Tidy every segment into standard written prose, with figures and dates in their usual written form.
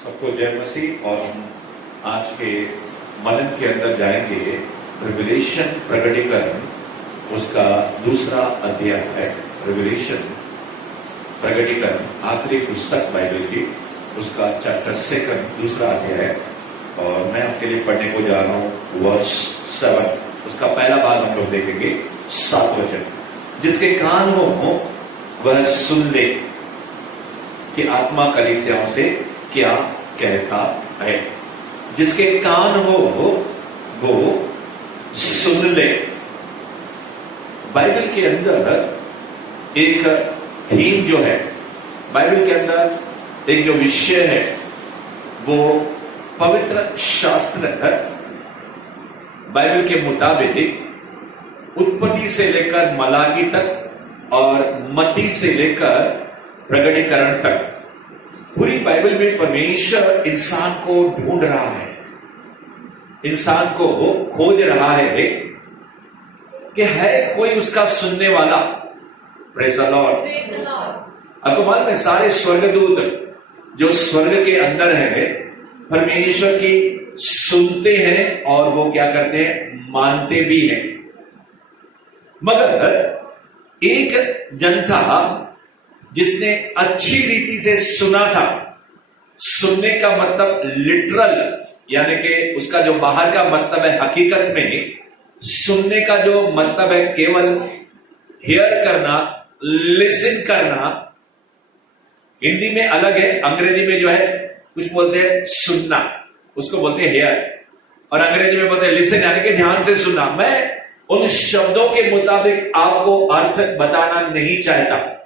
सबको जय मसीह। और हम आज के मनन के अंदर जाएंगे। रिविलेशन प्रकटीकरण उसका दूसरा अध्याय है। रिविलेशन प्रकटीकरण आखिरी पुस्तक बाइबल की, उसका चैप्टर 2 दूसरा अध्याय है। और मैं आपके लिए पढ़ने को जा रहा हूं वर्स 7। उसका पहला भाग हम लोग देखेंगे 7 वचन। जिसके कान हो वह सुन ले कि आत्मा कलीसियाओं से क्या कहता है। जिसके कान हो वो सुन ले। बाइबल के अंदर एक थीम जो है, बाइबल के अंदर एक जो विषय है वो पवित्र शास्त्र है। बाइबल के मुताबिक उत्पत्ति से लेकर मलाकी तक और मत्ती से लेकर प्रकटीकरण तक पूरी बाइबल में परमेश्वर इंसान को ढूंढ रहा है, इंसान को खोज रहा है कि है कोई उसका सुनने वाला। Praise the Lord. आपको मालूम है सारे स्वर्गदूत जो स्वर्ग के अंदर है परमेश्वर की सुनते हैं और वो क्या करते हैं, मानते भी हैं। मगर एक जन था जिसने अच्छी रीति से सुना था। सुनने का मतलब लिटरल, यानी कि उसका जो बाहर का मतलब है, हकीकत में सुनने का जो मतलब है केवल हियर करना, लिसन करना। हिंदी में अलग है, अंग्रेजी में जो है कुछ बोलते हैं सुनना, उसको बोलते हैं हियर, और अंग्रेजी में बोलते हैं लिसन, यानी कि ध्यान से सुनना। मैं उन शब्दों के मुताबिक आपको अर्थ बताना नहीं चाहता,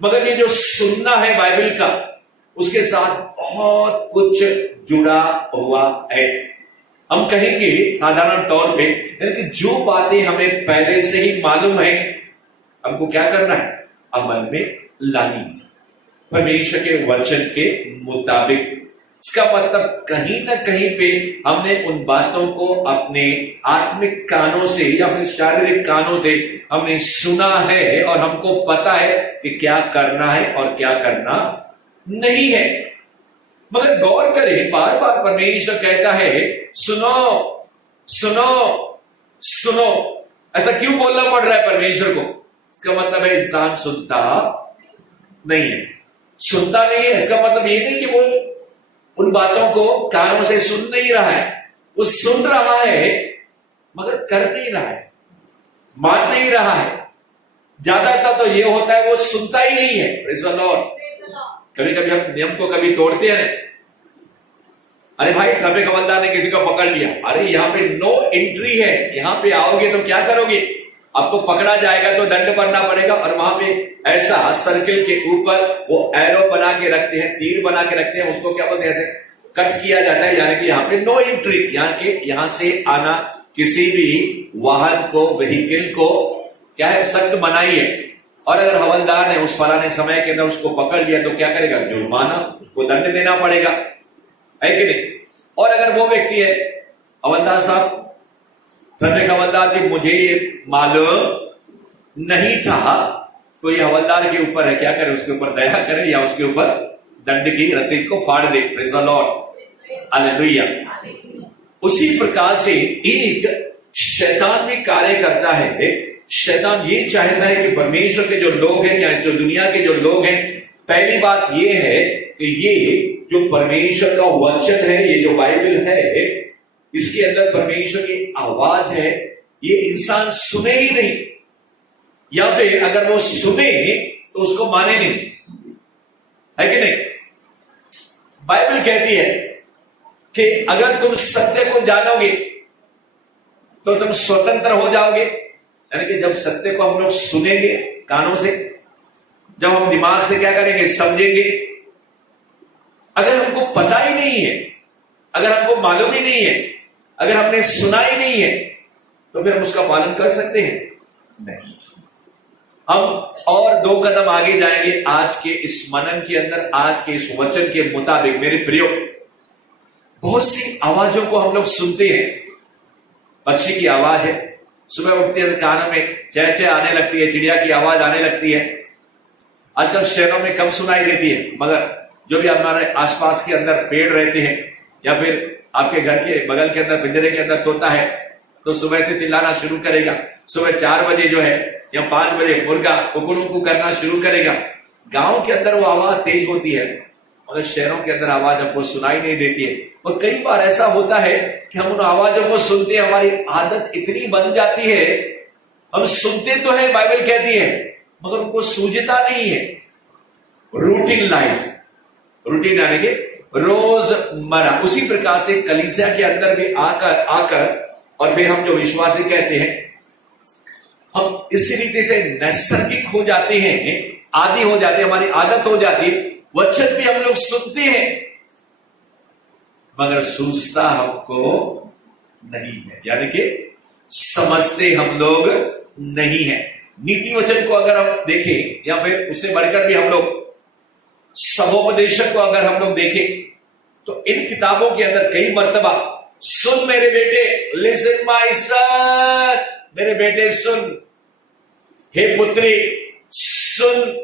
मगर ये जो सुनना है बाइबल का, उसके साथ बहुत कुछ जुड़ा हुआ है। हम कहेंगे साधारण तौर पे, यानी कि जो बातें हमें पहले से ही मालूम है, हमको क्या करना है, अमल में लानी है परमेश्वर के वचन के मुताबिक। इसका मतलब कहीं ना कहीं पे हमने उन बातों को अपने आत्मिक कानों से या फिर शारीरिक कानों से हमने सुना है और हमको पता है कि क्या करना है और क्या करना नहीं है। मगर गौर करें, बार बार परमेश्वर कहता है सुनो सुनो सुनो। ऐसा क्यों बोलना पड़ रहा है परमेश्वर को? इसका मतलब है इंसान सुनता नहीं है। सुनता नहीं है इसका मतलब ये नहीं कि वो उन बातों को कानों से सुन नहीं रहा है, वो सुन रहा है मगर कर नहीं रहा है, मान नहीं रहा है। ज्यादातर तो ये होता है वो सुनता ही नहीं है। Praise the Lord. कभी कभी हम नियम को कभी तोड़ते हैं। अरे भाई, ट्रैफिक हवलदार ने किसी को पकड़ लिया, अरे यहाँ पे नो एंट्री है, यहाँ पे आओगे तो क्या करोगे, आपको पकड़ा जाएगा तो दंड भरना पड़ेगा। और वहां पे ऐसा सर्किल के ऊपर वो एरो बना के रखते हैं, तीर बना के रखते हैं, उसको क्या बोलते हैं, ऐसे कट किया जाता है, यानी कि यहाँ पे नो एंट्री, यहाँ से आना किसी भी वाहन को, व्हीकल को क्या है, सख्त मनाही है। और अगर हवलदार ने उस फलाने समय के अंदर उसको पकड़ लिया तो क्या करेगा, जुर्माना, उसको दंड देना पड़ेगा, है कि नहीं। और अगर वो व्यक्ति है, हवलदार साहब, ट्रैफिक हवलदार जी, मुझे ये मालूम नहीं था, तो ये हवलदार के ऊपर है, क्या करे, उसके ऊपर दया करे या उसके ऊपर दंड की रसीद को फाड़ दे। Praise the lord. हालेलुया। उसी प्रकार से एक शैतान भी कार्य करता है। शैतान ये चाहता है कि परमेश्वर के जो लोग हैं या इस दुनिया के जो लोग हैं, पहली बात ये है कि ये जो परमेश्वर का वचन है, ये जो बाइबल है, इसके अंदर परमेश्वर की आवाज है, ये इंसान सुने ही नहीं, या फिर अगर वो सुने तो उसको माने नहीं, है कि नहीं। बाइबल कहती है कि अगर तुम सत्य को जानोगे तो तुम स्वतंत्र हो जाओगे। यानी कि जब सत्य को हम लोग सुनेंगे कानों से, जब हम दिमाग से क्या करेंगे, समझेंगे। अगर हमको पता ही नहीं है, अगर हमको मालूम ही नहीं है, अगर हमने सुना ही नहीं है, तो फिर हम उसका पालन कर सकते हैं? नहीं। हम और 2 कदम आगे जाएंगे आज के इस मनन के अंदर, आज के इस वचन के मुताबिक। मेरे प्रियो, बहुत सी आवाजों को हम लोग सुनते हैं। पक्षी की आवाज है, सुबह उठते हैं कानों में चह चह आने लगती है, चिड़िया की आवाज आने लगती है। आजकल शहरों में कम सुनाई देती है, मगर जो भी हमारे आसपास के अंदर पेड़ रहते हैं या फिर आपके घर के बगल के अंदर पिंजरे के अंदर तोता है तो सुबह से चिल्लाना शुरू करेगा। सुबह 4 बजे जो है या 5 बजे मुर्गा कुकड़ू करना शुरू करेगा। गांव के अंदर वो आवाज तेज होती है और शहरों के अंदर आवाज हमको सुनाई नहीं देती है। और कई बार ऐसा होता है कि हम उन आवाजों को सुनते हैं, हमारी आदत इतनी बन जाती है, हम सुनते तो है, बाइबल कहती है, मगर उनको सूझता नहीं है। रूटीन लाइफ, रूटीन यानी कि रोजमर्रा। उसी प्रकार से कलीसिया के अंदर भी आकर और फिर हम जो विश्वासी कहते हैं, हम इसी रीति से नैसर्गिक हो जाते हैं, आदि हो जाते हैं, हमारी आदत हो जाती है। वचन भी हम लोग सुनते हैं मगर सूझता हमको नहीं है, यानी कि समझते हम लोग नहीं है। नीति वचन को अगर हम देखें या फिर उससे बढ़कर भी हम लोग समोपदेशक को अगर हम लोग देखें तो इन किताबों के अंदर कई मर्तबा सुन मेरे बेटे, लिसन माय सन, मेरे बेटे सुन, हे पुत्री सुन।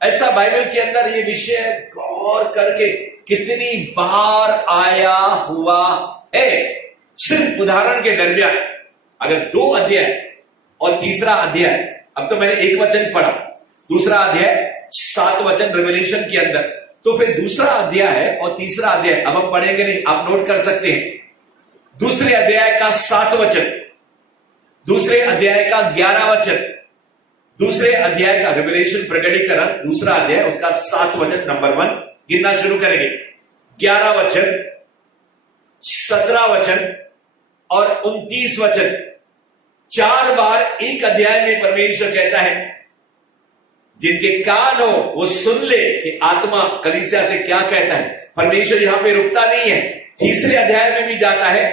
ऐसा बाइबल के अंदर ये विषय गौर करके कितनी बार आया हुआ है। सिर्फ उदाहरण के दरमियान अगर 2 अध्याय और तीसरा अध्याय, अब तो मैंने 1 वचन पढ़ा, दूसरा अध्याय 7 वचन रेवलेशन के अंदर, तो फिर दूसरा अध्याय है और तीसरा अध्याय अब हम पढ़ेंगे नहीं, आप नोट कर सकते हैं। दूसरे अध्याय का 7 वचन, दूसरे अध्याय का 11 वचन, दूसरे अध्याय का रेवलेशन प्रकटीकरण दूसरा अध्याय उसका 7 वचन, नंबर 1 गिनना शुरू करेंगे। 11 वचन, 17 वचन और 29 वचन, 4 बार एक अध्याय में परमेश्वर कहता है जिनके कान हो वो सुन ले कि आत्मा कलीसिया से क्या कहता है। परमेश्वर यहां पे रुकता नहीं है, तीसरे अध्याय में भी जाता है।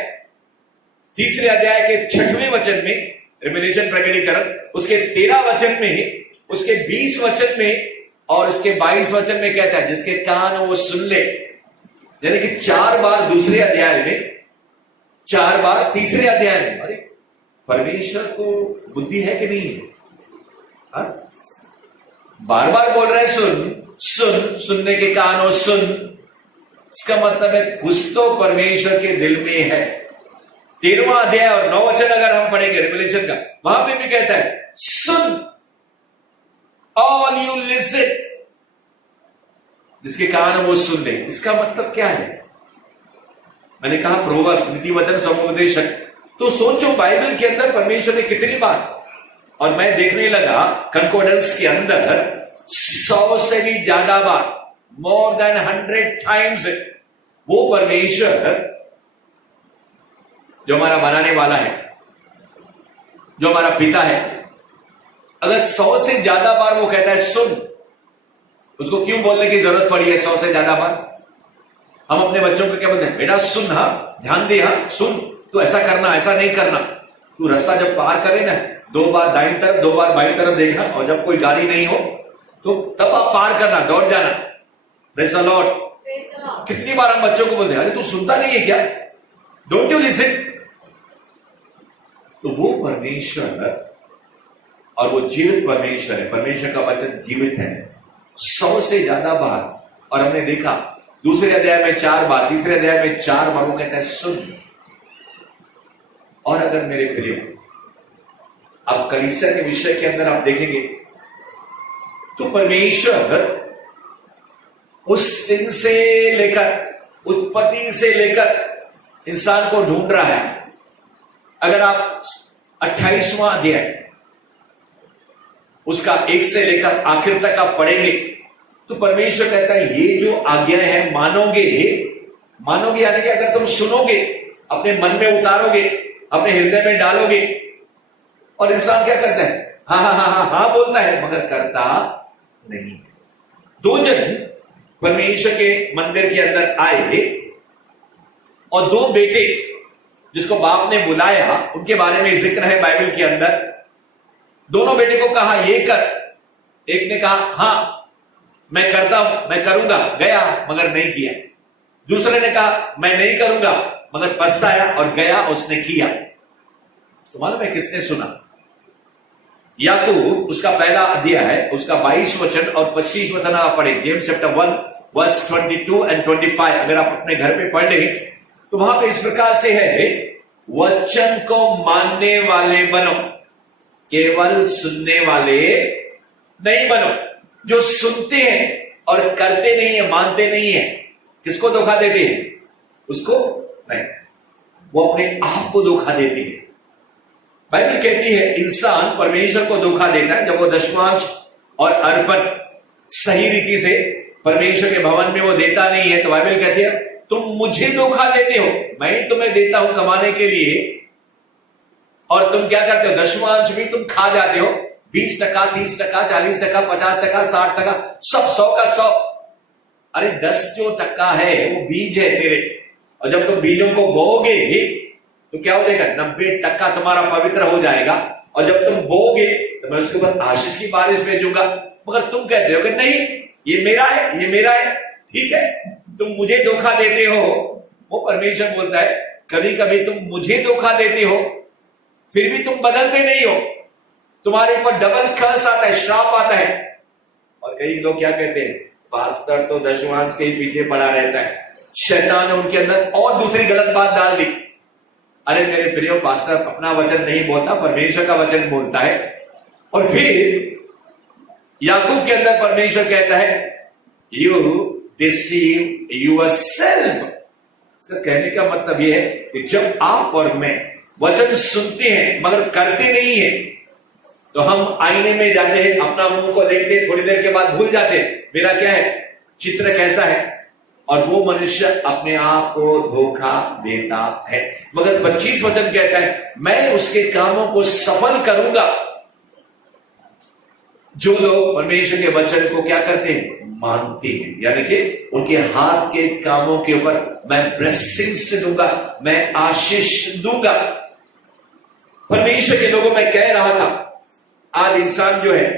तीसरे अध्याय के 6वें वचन में रेवलेशन प्रकटीकरण, उसके 13 वचन में, उसके 20 वचन में और उसके 22 वचन में कहता है जिसके कान हो वो सुन ले। यानी कि 4 बार दूसरे अध्याय में, 4 बार तीसरे अध्याय में। अरे परमेश्वर को बुद्धि है कि नहीं है? बार बार बोल रहे हैं सुन सुन, सुनने के कान हो सुन। इसका मतलब है कुछ तो परमेश्वर के दिल में है। 13वां अध्याय और 9 वचन अगर हम पढ़ेंगे रेवलेशन का, वहां पे भी कहता है सुन, ऑल यू लिसन, जिसके कान वो सुन ले। इसका मतलब क्या है? मैंने कहा प्रोवर्ब्स, नीति वचन, समुपदेशक। तो सोचो बाइबल के अंदर परमेश्वर ने कितनी बार, और मैं देखने लगा कंकॉर्डेंस के अंदर 100 से भी ज्यादा बार, मोर देन 100 टाइम्स, वो परमेश्वर जो हमारा बनाने वाला है, जो हमारा पिता है, अगर 100 से ज्यादा बार वो कहता है सुन, उसको क्यों बोलने की जरूरत पड़ी है 100 से ज्यादा बार? हम अपने बच्चों को क्या बोलते हैं? बेटा सुन, हाँ ध्यान दे, हाँ सुन, तू ऐसा करना, ऐसा नहीं करना। तू रास्ता जब पार करे ना, 2 बार दाईं तरफ 2 बार बाईं तरफ देखना, और जब कोई गाड़ी नहीं हो तो तब आप पार करना, दौड़ जाना। Praise the Lord. कितनी बार हम बच्चों को बोलते हैं अरे तू सुनता नहीं है क्या? Don't you listen? तो वो परमेश्वर, और वो जीवित परमेश्वर है, परमेश्वर का वचन जीवित है। 100 से ज्यादा बार, और हमने देखा दूसरे अध्याय में 4 बार, तीसरे अध्याय में 4 बार वो कहता है सुन। और अगर मेरे प्रियो आप कलीसिया के विषय के अंदर आप देखेंगे तो परमेश्वर उस दिन से लेकर, उत्पत्ति से लेकर इंसान को ढूंढ रहा है। अगर आप 28वां अध्याय उसका 1 से लेकर आखिर तक आप पढ़ेंगे तो परमेश्वर कहता है ये जो आज्ञाएं हैं मानोगे, मानोगे यानी कि अगर तुम सुनोगे, अपने मन में उतारोगे, अपने हृदय में डालोगे। और इंसान क्या करता है? हाँ हाँ हाँ हाँ हाँ बोलता है मगर करता नहीं। 2 जन परमेश्वर के मंदिर के अंदर आए और 2 बेटे जिसको बाप ने बुलाया, उनके बारे में जिक्र है बाइबल के अंदर। दोनों बेटे को कहा ये कर, एक ने कहा हाँ मैं करता हूं, मैं करूंगा, गया मगर नहीं किया। दूसरे ने कहा मैं नहीं करूंगा मगर पछताया और गया, उसने किया। तो मालूम है किसने सुना? याकूब उसका पहला अध्याय है, उसका 22 वचन और 25 वचन आप पढ़े। जेम्स चैप्टर 1 वर्स 22 एंड 25 अगर आप अपने घर पे पढ़ लें तो वहां पे इस प्रकार से है, वचन को मानने वाले बनो, केवल सुनने वाले नहीं बनो। जो सुनते हैं और करते नहीं है, मानते नहीं है, किसको धोखा देते हैं? उसको नहीं, वो अपने आप को धोखा देते हैं। बाइबल कहती है इंसान परमेश्वर को धोखा देता है जब वो दशमांश और अर्पण सही रीति से परमेश्वर के भवन में वो देता नहीं है। तो बाइबल कहती है तुम मुझे धोखा देते हो, मैं ही तुम्हें देता हूं कमाने के लिए, और तुम क्या करते हो? दशमांश भी तुम खा जाते हो, 20%, 30%, 40%, 50%, 60%, सब 100 का 100। अरे 10 जो टक्का है वो बीज है तेरे, और जब तुम बीजों को बोओगे तो क्या हो जाएगा? 90% तुम्हारा पवित्र हो जाएगा, और जब तुम बोओगे तो मैं उसके ऊपर आशीष की बारिश भेजूंगा। मगर तुम कहते हो कि नहीं ये मेरा है, ये मेरा है। ठीक है, तुम मुझे धोखा देते हो। वो परमेश्वर बोलता है कभी कभी तुम मुझे धोखा देते हो, फिर भी तुम बदलते नहीं हो, तुम्हारे ऊपर डबल कर्स आता है, श्राप आता है। और कई लोग क्या कहते हैं, पास्टर तो दशमांश के ही पीछे पड़ा रहता है, शैतान ने उनके अंदर और दूसरी गलत बात डाल दी। अरे मेरे प्रियो, पास्टर अपना वचन नहीं बोलता, परमेश्वर का वचन बोलता है। और फिर याकूब के अंदर परमेश्वर कहता है यू डिसीव योरसेल्फ। इसका कहने का मतलब यह है कि जब आप और मैं वचन सुनते हैं मगर करते नहीं है, तो हम आईने में जाते हैं, अपना मुंह को देखते हैं, थोड़ी देर के बाद भूल जाते हैं मेरा क्या है, चित्र कैसा है, और वो मनुष्य अपने आप को धोखा देता है। मगर 25 वचन कहता है मैं उसके कामों को सफल करूंगा। जो लोग परमेश्वर के वचन को क्या करते हैं, मानते हैं, यानी कि उनके हाथ के कामों के ऊपर मैं ब्लेसिंग्स दूंगा, मैं आशीष दूंगा। परमेश्वर के लोगों में कह रहा था, आज इंसान जो है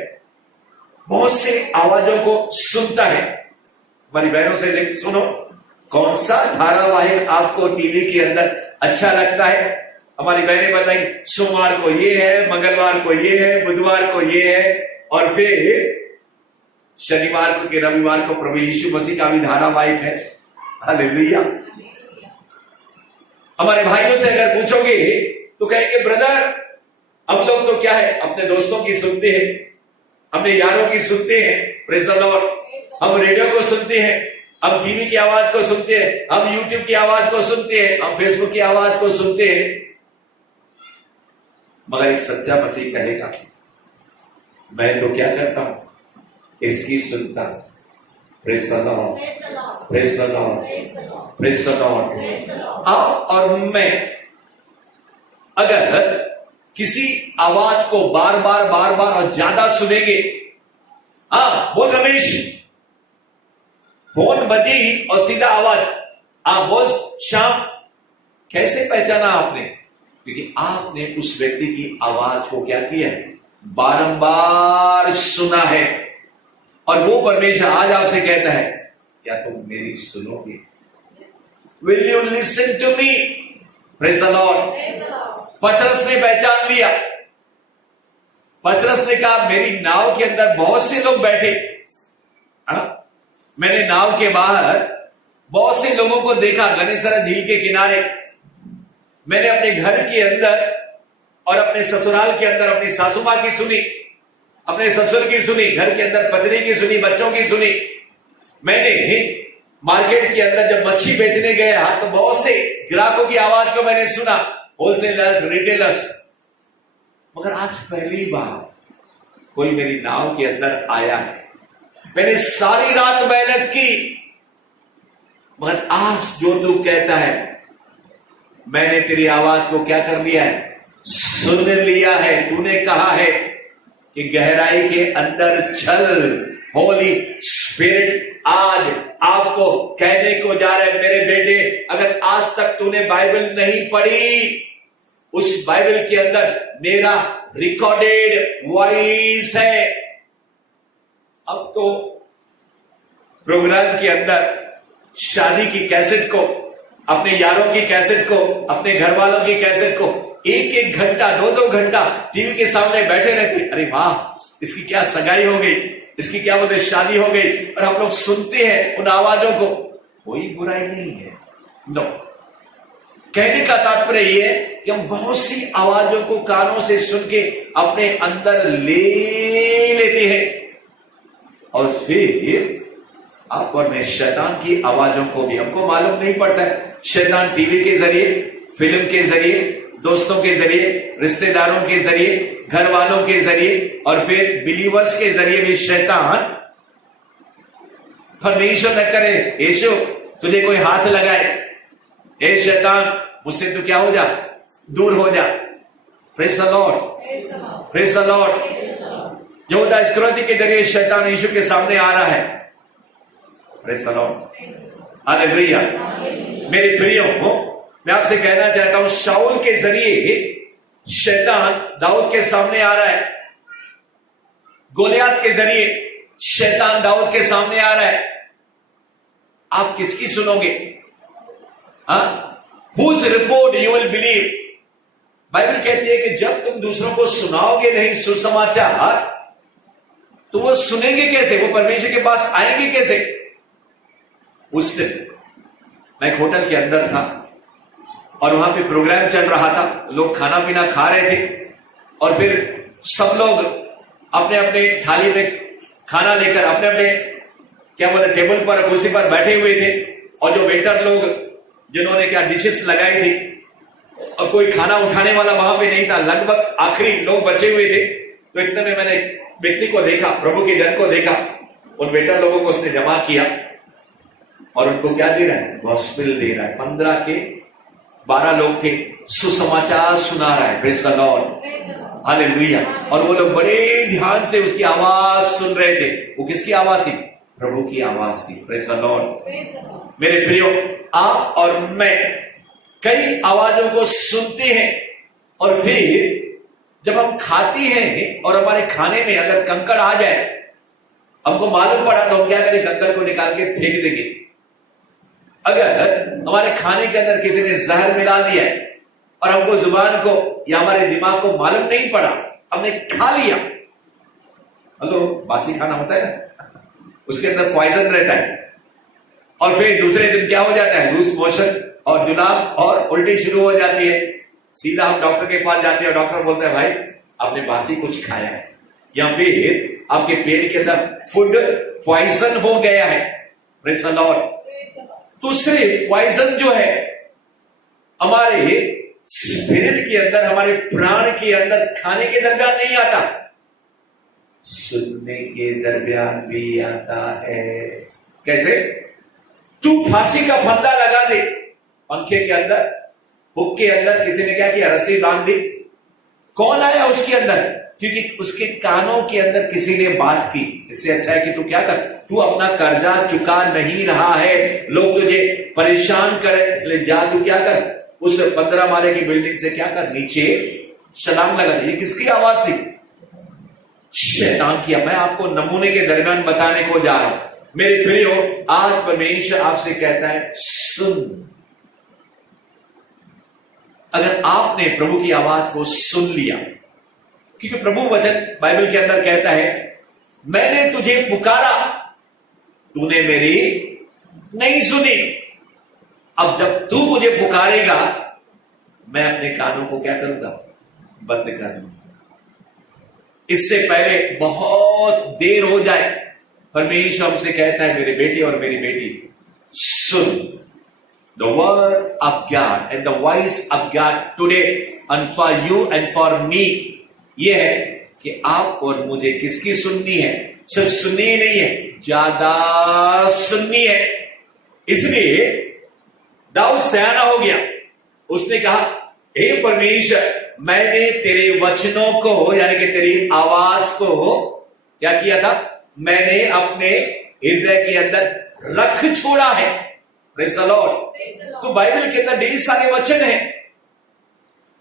बहुत से आवाजों को सुनता है। हमारी बहनों से सुनो, कौन सा धारावाहिक आपको टीवी के अंदर अच्छा लगता है? हमारी बहनें बताएंगी सोमवार को ये है, मंगलवार को ये है, बुधवार को ये है, और फिर शनिवार को कि रविवार को प्रभु यीशु मसीह का भी धारावाहिक है। हालेलुया। हमारे भाइयों से अगर पूछोगे तो कहेंगे ब्रदर हम लोग तो क्या है, अपने दोस्तों की सुनते हैं, अपने यारों की सुनते हैं, प्रेज़ द लॉर्ड, हम रेडियो को सुनते हैं, हम टीवी की आवाज को सुनते हैं, हम यूट्यूब की आवाज को सुनते हैं, हम फेसबुक की आवाज को सुनते हैं। मगर एक सच्चा मसीह कहेगा मैं तो क्या करता हूं, इसकी सुनता हूं। Praise the Lord, praise the Lord, praise the Lord. आप और मैं अगर किसी आवाज को बार बार और ज्यादा सुनेंगे, बोल रमेश, फोन बजी और सीधा आवाज, बोल श्याम, कैसे पहचाना आपने? क्योंकि आपने उस व्यक्ति की आवाज को क्या किया है, बारंबार सुना है। और वो परमेश्वर आज आपसे कहता है क्या तुम मेरी सुनोगे? Will you listen to me? Praise the Lord. पतरस ने पहचान लिया। पतरस ने कहा मेरी नाव के अंदर बहुत से लोग बैठे, मैंने नाव के बाहर बहुत से लोगों को देखा, गनेसरा झील के किनारे। मैंने अपने घर के अंदर और अपने ससुराल के अंदर अपनी सासू मां की सुनी, अपने ससुर की सुनी, घर के अंदर पत्नी की सुनी, बच्चों की सुनी। मैंने मार्केट के अंदर जब मच्छी बेचने गया तो बहुत से ग्राहकों की आवाज को मैंने सुना, होलसेलर्स, रिटेलर्स। मगर आज पहली बार कोई मेरी नाव के अंदर आया है। मैंने सारी रात मेहनत की, मगर आज जो तू कहता है, मैंने तेरी आवाज को क्या कर लिया है, सुन लिया है। तूने कहा है कि गहराई के अंदर चल। होली स्पिरिट आज आपको कहने को जा रहे हैं, मेरे बेटे, अगर आज तक तूने बाइबल नहीं पढ़ी, उस बाइबल के अंदर मेरा रिकॉर्डेड वॉइस है। अब तो प्रोग्राम के अंदर शादी की कैसेट को, अपने यारों की कैसेट को, अपने घर वालों की कैसेट को 1-1 घंटा 2-2 घंटा टीवी के सामने बैठे रहते। अरे वाह, इसकी क्या सगाई हो गई, इसकी क्या बोलते, शादी हो गई और हम लोग सुनते हैं उन आवाजों को, कोई बुराई नहीं है। नो, कहने का तात्पर्य यह है कि हम बहुत सी आवाजों को कानों से सुन के अपने अंदर ले लेते हैं और फिर आप और मैं शैतान की आवाजों को भी हमको मालूम नहीं पड़ता है। शैतान टीवी के जरिए, फिल्म के जरिए, दोस्तों के जरिए, रिश्तेदारों के जरिए, घर वालों के जरिए और फिर बिलीवर्स के जरिए भी शैतान, परमेश्वर न करे यीशु तुझे कोई हाथ लगाए, हे शैतान मुझसे तू क्या हो जा, दूर हो जा। Praise the Lord, praise the Lord. यहूदा इस्करियोती के जरिए शैतान यीशु के सामने आ रहा है। Praise the lord, hallelujah. मेरे प्रियो, मैं आपसे कहना चाहता हूं, शाऊल के जरिए शैतान दाऊद के सामने आ रहा है, गोलियत के जरिए शैतान दाऊद के सामने आ रहा है। आप किसकी सुनोगे? Whose report you will believe? Bible कहती है कि जब तुम दूसरों को सुनाओगे नहीं सुसमाचार, तो वो सुनेंगे कैसे? वो परमेश्वर के पास आएंगे कैसे? उस दिन मैं एक होटल के अंदर था और वहां पे प्रोग्राम चल रहा था, लोग खाना पीना खा रहे थे और फिर सब लोग अपने अपने थाली में खाना लेकर अपने अपने क्या बोलते टेबल पर, कुर्सी पर बैठे हुए थे और जो वेटर लोग जिन्होंने क्या डिशेस लगाई थी और कोई खाना उठाने वाला वहां पे नहीं था, लगभग आखिरी लोग बचे हुए थे। तो इतने में मैंने व्यक्ति को देखा, प्रभु के जन को देखा, उन वेटर लोगों को उसने जमा किया और उनको क्या दे रहा है? गॉस्पेल दे रहा है। 15 के 12 लोग थे, सुसमाचार सुना रहा है। Praise the lord, hallelujah. और वो लोग बड़े ध्यान से उसकी आवाज सुन रहे थे। वो किसकी आवाज थी? प्रभु की आवाज थी। Praise the Lord. मेरे प्रियो, आप और मैं कई आवाजों को सुनते हैं और फिर जब हम खाते हैं और हमारे खाने में अगर कंकड़ आ जाए, हमको मालूम पड़ा तो हम क्या करें? कंकड़ को निकाल के फेंक देंगे। अगर हमारे खाने के अंदर किसी ने जहर मिला दिया है और हमको जुबान को या हमारे दिमाग को मालूम नहीं पड़ा, हमने खा लिया, हेलो, बासी खाना होता है ना, उसके अंदर पॉइजन रहता है और फिर दूसरे दिन क्या हो जाता है? लूज मोशन और जुलाब और उल्टी शुरू हो जाती है। सीधा हम डॉक्टर के पास जाते हैं और डॉक्टर बोलते हैं भाई आपने बासी कुछ खाया है या फिर आपके पेट के अंदर फूड पॉइजन हो गया है। Praise the Lord. दूसरे पॉइजन जो है हमारे स्पिरिट के अंदर, हमारे प्राण के अंदर खाने के दरमियान नहीं आता, सुनने के दरमियान भी आता है। कैसे? तू फांसी का फंदा लगा दे पंखे के अंदर, हुक के अंदर किसी ने क्या किया? रस्सी बांध दी। कौन आया उसके अंदर? क्योंकि उसके कानों के अंदर किसी ने बात की। इससे अच्छा है कि तू क्या कर, तू अपना कर्जा चुका नहीं रहा है, लोग तुझे परेशान करे, इसलिए जा तू क्या कर, उस 15 माले की बिल्डिंग से क्या कर, नीचे छलांग लगा। ये किसकी आवाज थी? शैतान की। मैं आपको नमूने के दरमियान बताने को जा रहा हूं। मेरे प्रियो, आज परमेश्वर आपसे कहता है सुन। अगर आपने प्रभु की आवाज को सुन लिया, क्योंकि प्रभु वचन बाइबल के अंदर कहता है मैंने तुझे पुकारा, तूने मेरी नहीं सुनी। अब जब तू मुझे पुकारेगा, मैं अपने कानों को क्या करूंगा? बंद कर दूंगा। इससे पहले बहुत देर हो जाए, परमेश्वर हमसे कहता है मेरे बेटे और मेरी बेटी सुन। The word of God and the voice of God today and for you and for me, ये है कि आप और मुझे किसकी सुननी है? सिर्फ सुननी ही नहीं है, ज्यादा सुननी है। इसलिए दाऊद सयाना हो गया। उसने कहा हे परमेश्वर, मैंने तेरे वचनों को यानी कि तेरी आवाज को क्या किया था? मैंने अपने हृदय के अंदर रख छोड़ा है। Praise the Lord. तो बाइबल के अंदर ढेर सारे वचन हैं,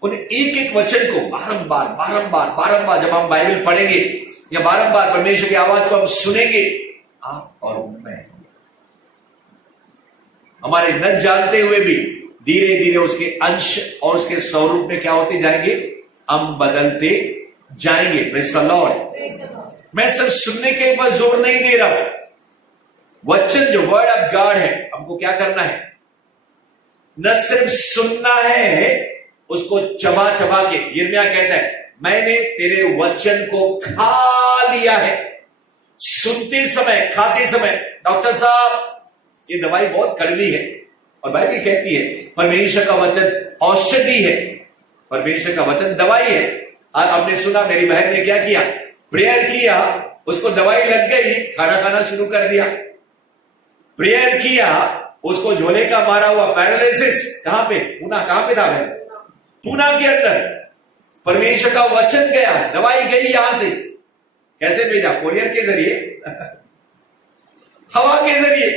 उन एक एक वचन को बारंबार बारंबार बारंबार जब हम बाइबल पढ़ेंगे या बारंबार परमेश्वर की आवाज को हम सुनेंगे, आप और मैं हमारे न जानते हुए भी धीरे धीरे उसके अंश और उसके स्वरूप में क्या होते जाएंगे? हम बदलते जाएंगे। Praise the Lord. मैं सिर्फ सुनने के ऊपर जोर नहीं दे रहा हूं। वचन जो वर्ड ऑफ गॉड है, हमको क्या करना है? न सिर्फ सुनना है, उसको चबा चबा के। यिर्मयाह कहता है मैंने तेरे वचन को खा लिया है। सुनते समय, खाते समय, डॉक्टर साहब ये दवाई बहुत कड़वी है, और बाइबल कहती है परमेश्वर का वचन औषधि है, परमेश्वर का वचन दवाई है। आज आपने सुना मेरी बहन ने क्या किया? प्रेयर किया, उसको दवाई लग गई, खाना खाना शुरू कर दिया। प्रेयर किया, उसको झोले का मारा हुआ पैरालिसिस, कहां पे? पूना। कहां पे था बहन? पूना के अंदर। परमेश्वर का वचन गया, दवाई गई यहां से। कैसे भेजा? कोरियर के जरिए हवा के जरिए।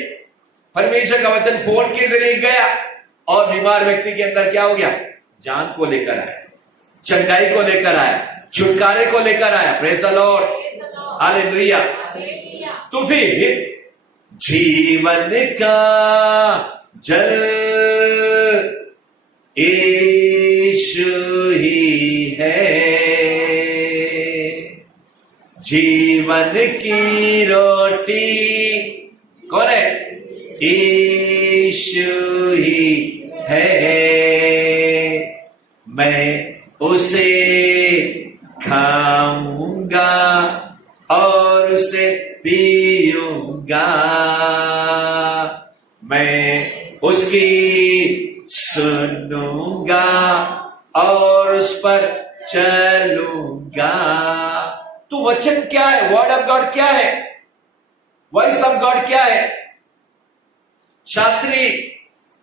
परमेश्वर का वचन फोन के जरिए गया, और बीमार व्यक्ति के अंदर क्या हो गया? जान को लेकर आया, चंगाई को लेकर आया, छुटकारे को लेकर आया। Praise the lord, hallelujah. तो फिर जीवन का जल यीशु ही है, जीवन की रोटी कौन है? यीशु ही है। मैं उसे खाऊंगा और उसे पीऊंगा, मैं उसकी सुनूंगा और उस पर चलूंगा। तो वचन क्या है? वर्ड ऑफ गॉड क्या है? वॉइस ऑफ गॉड क्या है? शास्त्री,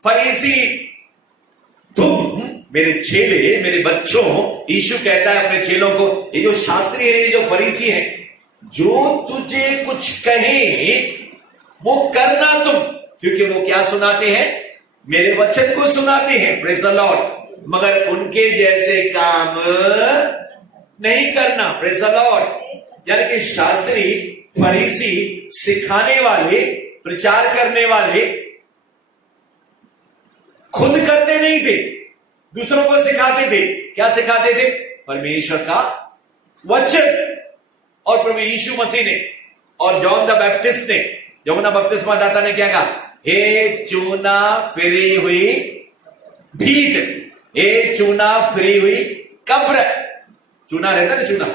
फरीसी, तुम मेरे चेले, मेरे बच्चों, यीशु कहता है अपने चेलों को, ये जो शास्त्री है, ये जो फरीसी है, जो तुझे कुछ कहे वो करना तुम, क्योंकि वो क्या सुनाते हैं? मेरे वचन को सुनाते हैं। Praise the Lord. मगर उनके जैसे काम नहीं करना। Praise the Lord. यानी कि शास्त्री, फरीसी, सिखाने वाले, प्रचार करने वाले खुद करते नहीं थे, दूसरों को सिखाते थे। क्या सिखाते थे? परमेश्वर का वचन। और प्रभु यीशु मसीह ने और जॉन द बैप्टिस्ट ने, यूहन्ना बपतिस्मा दाता ने क्या कहा? हे चूना फिरी हुई भीत, हे चूना फिरी हुई कब्र। चूना रहता है ना, चूना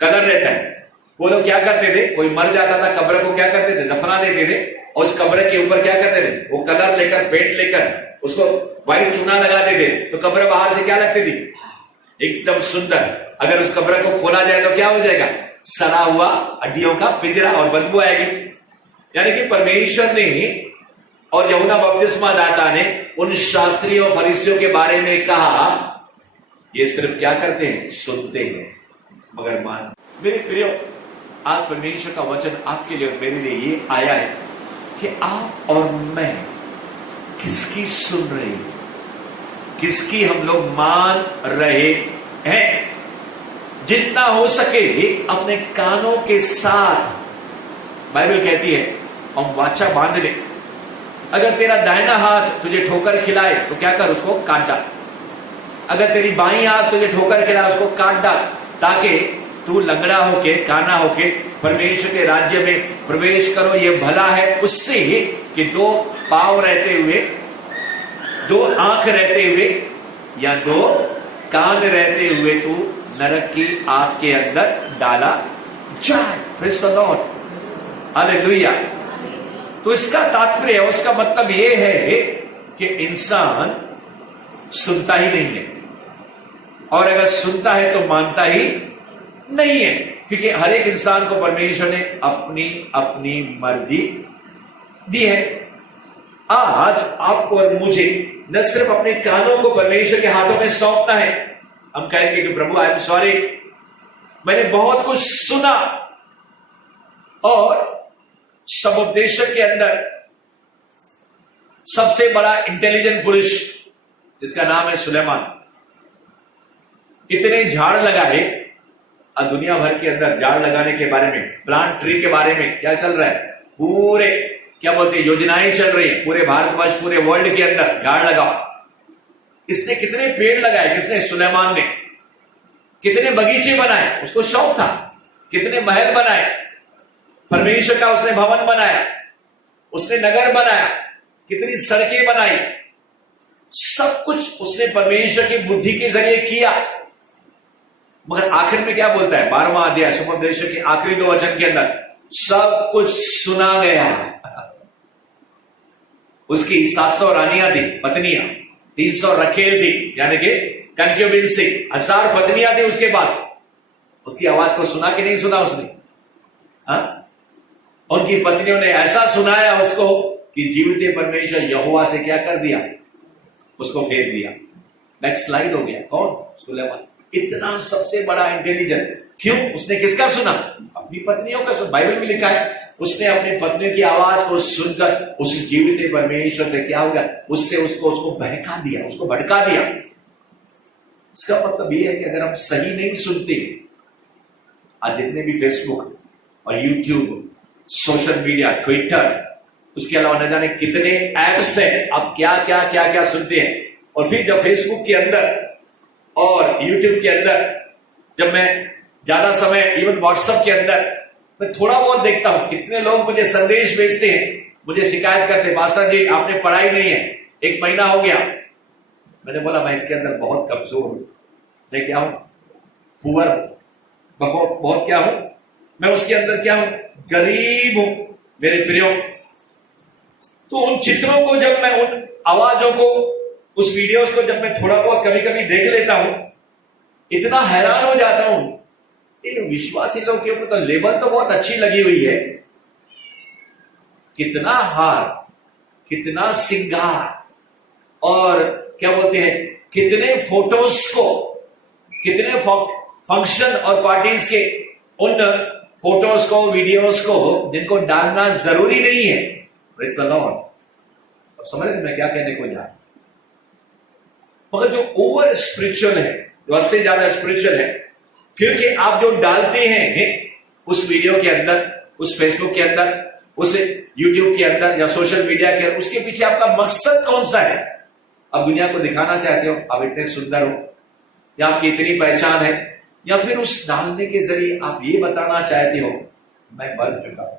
कलर रहता है। वो लोग क्या करते थे? कोई मर जाता था, कब्र को क्या करते थे? दफना देते थे, और उस कब्र के ऊपर क्या करते थे? वो कलर लेकर, पेंट लेकर उसको व्हाइट चूना लगाते थे, तो कब्र बाहर से क्या लगती थी? एकदम सुंदर। अगर उस कब्र को खोला जाए तो क्या हो जाएगा? सड़ा हुआ हड्डियों का पिंजरा, और बदबू आएगी। यानी कि परमेश्वर ने और यूहन्ना बपतिस्मा दाता ने उन शास्त्रियों फरीसियों के बारे में कहा, ये सिर्फ क्या करते हैं? सुनते हैं मगर मान। मेरे प्रियो, आज परमेश्वर का वचन आपके लिए और मेरे लिए ये आया है कि आप और मैं किसकी सुन रहे हैं, किसकी हम लोग मान रहे हैं। जितना हो सके अपने कानों के साथ, बाइबल कहती है हम वाचा बांध ले। अगर तेरा दाहिना हाथ तुझे ठोकर खिलाए तो क्या कर? उसको काट डाल। अगर तेरी बाईं हाथ तुझे ठोकर खिलाए, उसको काट डाल, ताकि तू लंगड़ा होके, काना होके परमेश्वर के राज्य में प्रवेश करो। ये भला है उससे कि दो पांव रहते हुए, दो आंख रहते हुए, या दो कान रहते हुए तू नरक की आग के अंदर डाला जाए। Praise the lord, hallelujah. तो इसका तात्पर्य, उसका मतलब यह है कि इंसान सुनता ही नहीं है, और अगर सुनता है तो मानता ही नहीं है, क्योंकि हर एक इंसान को परमेश्वर ने अपनी अपनी मर्जी दी है। आज आपको और मुझे न सिर्फ अपने कानों को परमेश्वर के हाथों में सौंपना है। हम कहेंगे कि प्रभु आई एम सॉरी, मैंने बहुत कुछ सुना। और समुपदेशक के अंदर सबसे बड़ा इंटेलिजेंट पुरुष, जिसका नाम है सुलेमान, इतने झाड़ लगाए। और दुनिया भर के अंदर झाड़ लगाने के बारे में, प्लांट ट्री के बारे में क्या चल रहा है? पूरे क्या बोलते हैं, योजनाएं चल रही है पूरे भारतवर्ष, पूरे वर्ल्ड के अंदर झाड़ लगाओ। इसने कितने पेड़ लगाए? किसने? सुलेमान ने। कितने बगीचे बनाए? उसको शौक था। कितने महल बनाए, परमेश्वर का उसने भवन बनाया, उसने नगर बनाया, कितनी सड़कें बनाई, सब कुछ उसने परमेश्वर की बुद्धि के जरिए किया। मगर आखिर में क्या बोलता है 12वां अध्याय सुपदेश के आखिरी 2 वचन के अंदर, सब कुछ सुना गया। उसकी 700 रानियां थी, पत्नियां, 300 रखेल थी, यानी कि कनक्यूबिन से 1000 पत्नियां थी उसके पास। उसकी आवाज को सुना कि नहीं सुना उसने? उनकी पत्नियों ने ऐसा सुनाया उसको कि जीवित परमेश्वर यहोवा से क्या कर दिया, उसको फेर दिया, बैकस्लाइड हो गया। कौन? सुलेमान। इतना सबसे बड़ा इंटेलिजेंट। क्यों? उसने किसका सुना? अपनी पत्नियों का सुना। बाइबल में लिखा है उसने अपनी पत्नियों की आवाज को सुनकर उस जीवित परमेश्वर से क्या हो गया, उससे उसको बहका दिया, उसको भड़का दिया। इसका मतलब यह है कि अगर हम सही नहीं सुनते, आज जितने भी फेसबुक और यूट्यूब, सोशल मीडिया, ट्विटर, उसके अलावा न जाने कितने ऐप्स हैं, आप क्या क्या क्या क्या सुनते हैं। और फिर जब फेसबुक के अंदर और यूट्यूब के अंदर जब मैं ज्यादा समय, इवन व्हाट्सएप के अंदर मैं थोड़ा बहुत देखता हूं, कितने लोग मुझे संदेश भेजते हैं, मुझे शिकायत करते हैं, पास्टर जी आपने पढ़ाई नहीं है, 1 महीना हो गया। मैंने बोला मैं इसके अंदर बहुत कमजोर हूं। मैं क्या हूं? पुअर, बहुत क्या हूं मैं? उसके अंदर क्या हूं? गरीब हूं मेरे प्रियो। तो उन चित्रों को जब मैं, उन आवाजों को, उस वीडियोस को जब मैं थोड़ा बहुत कभी कभी देख लेता हूं, इतना हैरान हो जाता हूं। इन विश्वासी लोग के ऊपर तो लेबल तो बहुत अच्छी लगी हुई है, कितना हार, कितना सिंगार, और क्या बोलते हैं, कितने फोटोज को, कितने फंक्शन और पार्टीज के उन फोटोज को, वीडियोस को, जिनको डालना जरूरी नहीं है। Praise the Lord. अब समझ रहे मैं क्या कहने को जा रहा हूं? मगर जो ओवर स्पिरिचुअल है, जो हद से ज्यादा स्पिरिचुअल है, क्योंकि आप जो डालते हैं उस वीडियो के अंदर, उस फेसबुक के अंदर, उस यूट्यूब के अंदर या सोशल मीडिया के अंदर, उसके पीछे आपका मकसद कौन सा है? आप दुनिया को दिखाना चाहते हो आप इतने सुंदर हो, या आपकी इतनी पहचान है, या फिर उस डालने के जरिए आप ये बताना चाहते हो मैं बढ़ चुका हूं,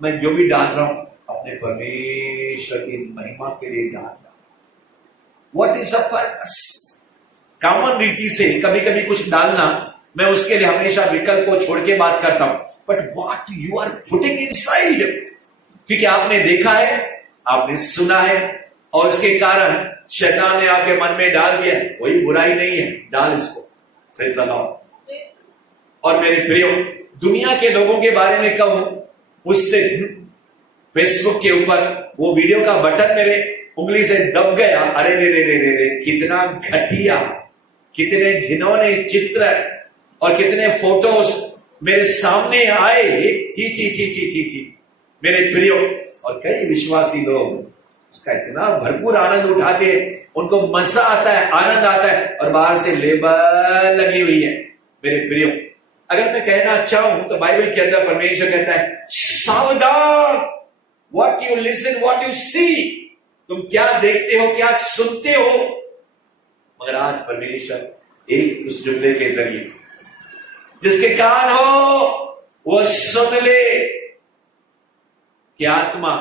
मैं जो भी डाल रहा हूं अपने परमेश्वर की महिमा के लिए डाल रहा हूं। What is the purpose? Common रीति से कभी कभी कुछ डालना, मैं उसके लिए हमेशा विकल्प को छोड़ के बात करता हूं, but what you are putting inside, क्योंकि आपने देखा है, आपने सुना है, और इसके कारण शैतान ने आपके मन में डाल दिया, कोई बुराई नहीं है, डाल इसको। Praise the Lord. और मेरे प्रियो, दुनिया के लोगों के बारे में कहूं, उससे फेसबुक के ऊपर वो वीडियो का बटन मेरे उंगली से दब गया, अरे रे रे रे रे रे, कितना घटिया, कितने घिनौने चित्र और कितने फोटोज मेरे सामने आए, ची ची ची ची ची ची मेरे प्रियो। और कई विश्वासी लोग उसका इतना भरपूर आनंद उठाते, उनको मजा आता है, आनंद आता है, और बाहर से लेबल लगी हुई है। मेरे प्रियो, अगर मैं कहना चाहूं तो बाइबल के अंदर परमेश्वर कहता है सावधान, what you listen, what you see, तुम क्या देखते हो, क्या सुनते हो। मगर आज परमेश्वर एक उस जुमले के जरिए, जिसके कान हो वो सुन ले कि आत्मा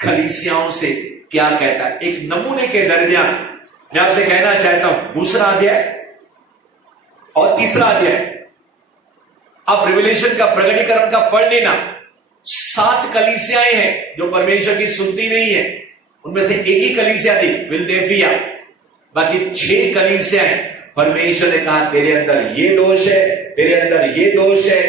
कलीसियाओं से क्या कहता है। एक नमूने के दरमियान मैं आपसे कहना चाहता हूं, 2 अध्याय और 3 अध्याय आप रिवेलेशन का, प्रकटीकरण का पढ़ लेना। 7 कलीसियाएं हैं जो परमेश्वर की सुनती नहीं है, उनमें से एक ही कलीसिया थी फिलडेल्फिया, बाकी 6 कलीसियाएं परमेश्वर ने कहा तेरे अंदर ये दोष है, तेरे अंदर ये दोष है।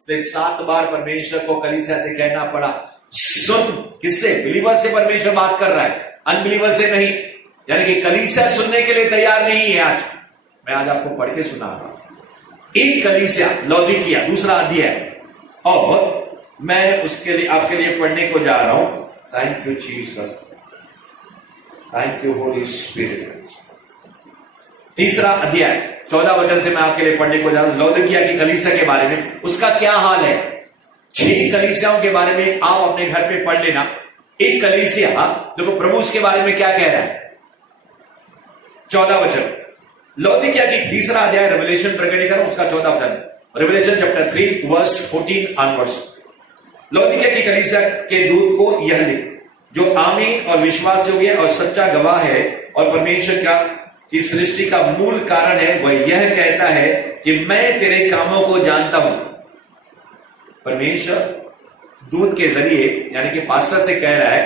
इसलिए 7 बार परमेश्वर को कलीसिया से कहना पड़ा सुन। किससे? बिलीवर से परमेश्वर बात कर रहा है, अनबिलीवर से नहीं। यानी कि कलीसिया सुनने के लिए तैयार नहीं है। आज मैं आपको पढ़ के सुना रहा हूं एक कलीसिया, लौदीकिया, 2 अध्याय, और मैं उसके लिए आपके लिए पढ़ने को जा रहा हूं। Thank you Jesus, thank you Holi spirit. 3 अध्याय 14 वचन से मैं आपके लिए पढ़ने को जा रहा हूं, लौदीकिया की कलीसिया के बारे में, उसका क्या हाल है। 6 कलीसियाओं के बारे में आप अपने घर पे पढ़ लेना। एक कलीसिया, देखो प्रभु उसके बारे में क्या कह रहा है। 14 वचन, लौदीकिया की 3 अध्याय रेवलेशन प्रकटीकरण, उसका 14 वचन। Revelation chapter 3 verse 14 onwards. लौदीकिया की कलीसिया के दूत को यह लिख, जो आमीन और विश्वास योग्य और सच्चा गवाह है और परमेश्वर का की सृष्टि का मूल कारण है, वह यह कहता है कि मैं तेरे कामों को जानता हूं। परमेश्वर दूत के जरिए यानी कि पास्टर से कह रहा है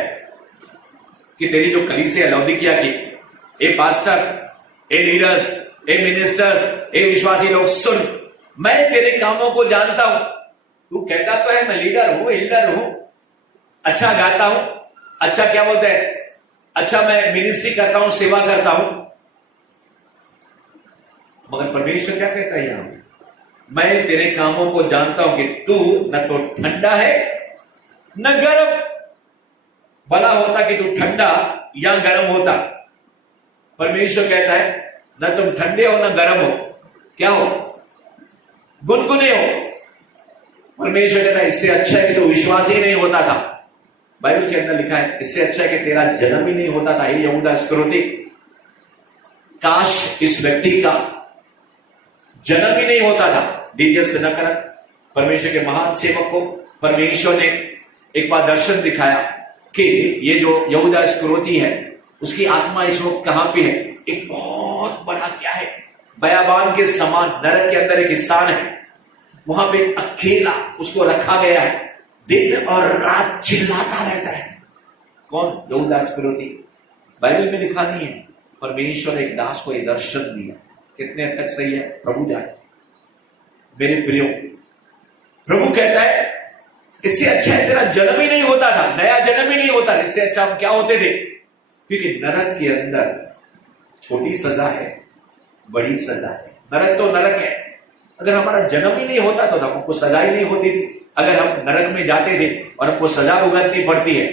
कि तेरी जो कलीसिया लौदीकिया की, ए पास्टर, ए लीडर्स, ए मिनिस्टर्स, ए विश्वासी लोग सुन, मैं तेरे कामों को जानता हूं। तू कहता तो है मैं लीडर हूं, एल्डर हूं, अच्छा गाता हूं, अच्छा क्या बोलते हैं, अच्छा मैं मिनिस्ट्री करता हूं, सेवा करता हूं, मगर परमेश्वर क्या कहता है यहां, मैं तेरे कामों को जानता हूं कि तू न तो ठंडा है न गर्म। भला होता कि तू ठंडा या गर्म होता। परमेश्वर कहता है न तुम ठंडे हो न गर्म हो, क्या हो, गुनगुने हो। परमेश्वर कहता है इससे अच्छा है कि तू विश्वास ही नहीं होता था। बाइबल के अंदर लिखा है इससे अच्छा है कि तेरा जन्म ही नहीं होता था। ये यहूदा इस्करियोती, काश इस व्यक्ति का जन्म ही नहीं होता था। डीजस न कर, परमेश्वर के महान सेवक को परमेश्वर ने एक बार दर्शन दिखाया कि ये जो यहूदा इस्करियोती है उसकी आत्मा इस वक्त कहां पे है। एक बहुत बड़ा क्या है, बयाबान के समान नरक के अंदर एक स्थान है, वहां पे अकेला उसको रखा गया है, दिन और रात चिल्लाता रहता है। कौन? यहूदा इस्करियोती। बाइबल में लिखा नहीं है, परमेश्वर एक दास को ये दर्शन दिया। कितने हद तक सही है, प्रभु जाने। मेरे प्रियो, प्रभु कहता है इससे अच्छा है तेरा जन्म ही नहीं होता था, नया जन्म ही नहीं होता। इससे अच्छा हम क्या होते थे, क्योंकि नरक के अंदर छोटी सजा है, बड़ी सजा है। नरक तो नरक है। अगर हमारा जन्म ही नहीं होता तो हमको सजा ही नहीं होती थी। अगर हम नरक में जाते थे और हमको सजा भुगतनी पड़ती है,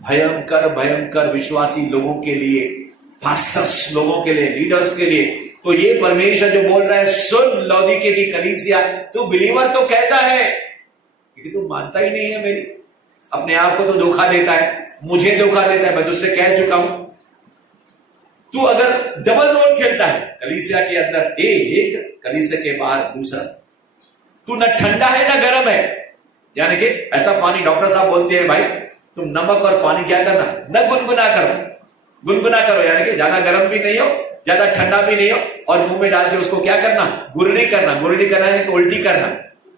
भयंकर भयंकर विश्वासी लोगों के लिए, पास्टर्स लोगों के लिए, लीडर्स के लिए। तो ये परमेश्वर जो बोल रहा है, सुन लौदीकिया की कलीसिया, तू बिलीवर तो कहता है क्योंकि तू मानता ही नहीं है मेरी, अपने आप को तो धोखा देता है, मुझे धोखा देता है। मैं तुझसे कह चुका हूं, तू अगर डबल रोल खेलता है, कलीसिया के अंदर एक, कलीसिया के बाहर दूसरा, तू न ठंडा है न गर्म है। यानी कि ऐसा पानी, डॉक्टर साहब बोलते हैं भाई तुम नमक और पानी क्या करना, न गुनगुना करो, गुनगुना करो, यानी कि ज्यादा गर्म भी नहीं हो ज्यादा ठंडा भी नहीं हो, और मुंह में डाल के उसको क्या करना, गुरड़ी करना। गुरड़ी करना है कि उल्टी करना।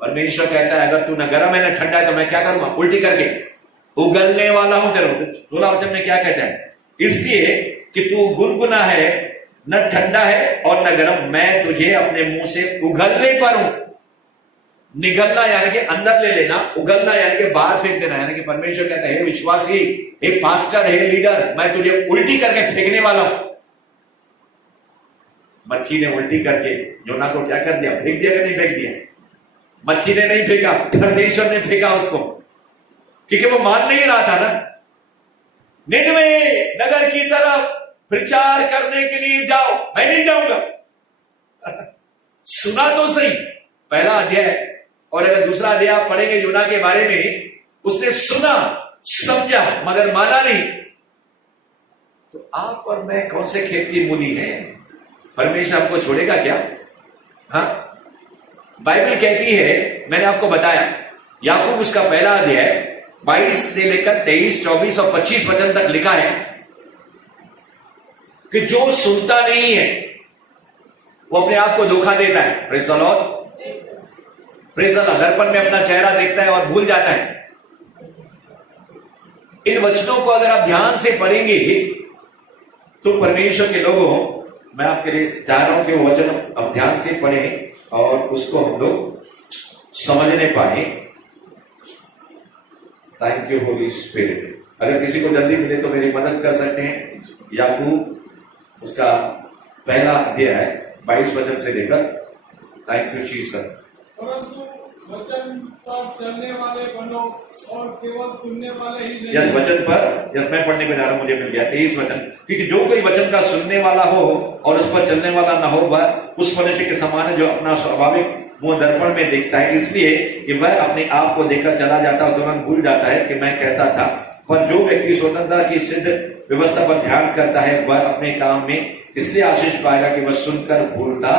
परमेश्वर कहता है अगर तू न गर्म है न ठंडा है तो मैं क्या करूंगा, उल्टी करके उगलने वाला हूं तेरे। 16 वचन में क्या कहता है, इसलिए कि तू गुनगुना है, न ठंडा है और न गर्म, मैं तुझे अपने मुंह से उगलने पर हूं। निगलना यानी कि अंदर ले लेना, उगलना यानी कि बाहर फेंक देना। यानी कि परमेश्वर कहता है विश्वासी, एक पास्टर है, लीडर, मैं तुझे उल्टी करके फेंकने वाला हूं। मच्छी ने उल्टी करके योना को क्या कर दिया, फेंक दिया कि नहीं फेंक दिया? मच्छी ने नहीं फेंका, परमेश्वर ने फेंका उसको, क्योंकि वो मान नहीं रहा था ना। निनवे नगर की तरफ प्रचार करने के लिए जाओ, मैं नहीं जाऊंगा। सुना तो सही पहला अध्याय, और अगर दूसरा अध्याय आप पढ़ेंगे योना के बारे में, उसने सुना समझा मगर माना नहीं। तो आप और मैं कौन से खेत की मूली है? परमेश्वर आपको छोड़ेगा क्या? हाँ, बाइबल कहती है, मैंने आपको बताया, याकूब उसका पहला अध्याय 22 से लेकर 23, 24 और 25 वचन तक लिखा है कि जो सुनता नहीं है वो अपने आप को धोखा देता है। Praise the Lord, praise the Lord. दर्पण में अपना चेहरा देखता है और भूल जाता है। इन वचनों को अगर आप ध्यान से पढ़ेंगे तो परमेश्वर के लोगों, मैं आपके लिए चाह रहा हूं कि वो वचन अब ध्यान से पढ़ें और उसको हम लोग समझने पाए। Thank you Holi spirit. अगर किसी को जल्दी मिले तो मेरी मदद कर सकते हैं। याकूब उसका पहला अध्याय 22 वचन से लेकर, थैंक यू जीसस। परंतु वचन पर चलने वाले बनो और केवल सुनने वाले ही नहीं। यस, वचन पर, यस मैं पढ़ने को जा रहा हूं, मुझे मिल गया 23 वचन। क्योंकि जो कोई वचन का सुनने वाला हो और उस पर चलने वाला न हो, वह उस मनुष्य के समान है जो अपना स्वाभाविक मुंह दर्पण में देखता है, इसलिए कि वह अपने आप को देखकर चला जाता है और तुरंत भूल जाता है कि मैं कैसा था। पर जो व्यक्ति स्वतंत्रता की सिद्ध व्यवस्था पर ध्यान करता है, वह अपने काम में इसलिए आशीष पाएगा कि वह सुनकर भूलता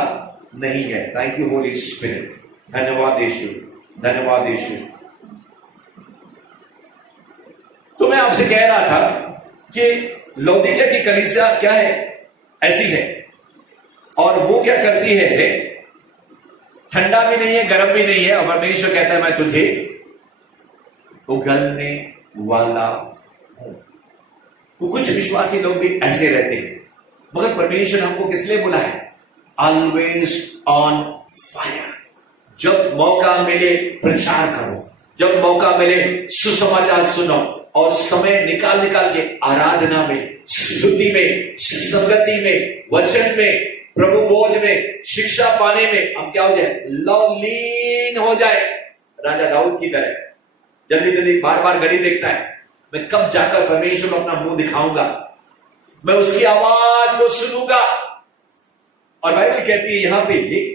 नहीं है। Thank you Holi spirit. धन्यवाद यीशु, धन्यवाद यीशु। तो मैं आपसे कह रहा था कि लौदीकिया की कलीसिया क्या है, ऐसी है, और वो क्या करती है, ठंडा भी नहीं है, गर्म भी नहीं है, और परमेश्वर कहता है मैं तुझे उगलने वाला हूं। तो कुछ विश्वासी लोग भी ऐसे रहते हैं, मगर परमेश्वर हमको किस लिए बुला है? Always on fire. जब मौका मिले प्रचार करो, जब मौका मिले सुसमाचार सुनो, और समय निकाल निकाल के आराधना में, स्तुति में, संगति में, वचन में, प्रभु बोध में, शिक्षा पाने में हम क्या हो जाए? लवलीन हो जाए, राजा दाऊद की तरह। जल्दी जल्दी बार बार घड़ी देखता है, मैं कब जाकर परमेश्वर को अपना मुंह दिखाऊंगा, मैं उसकी आवाज को सुनूंगा। और बाइबल कहती है यहां पे,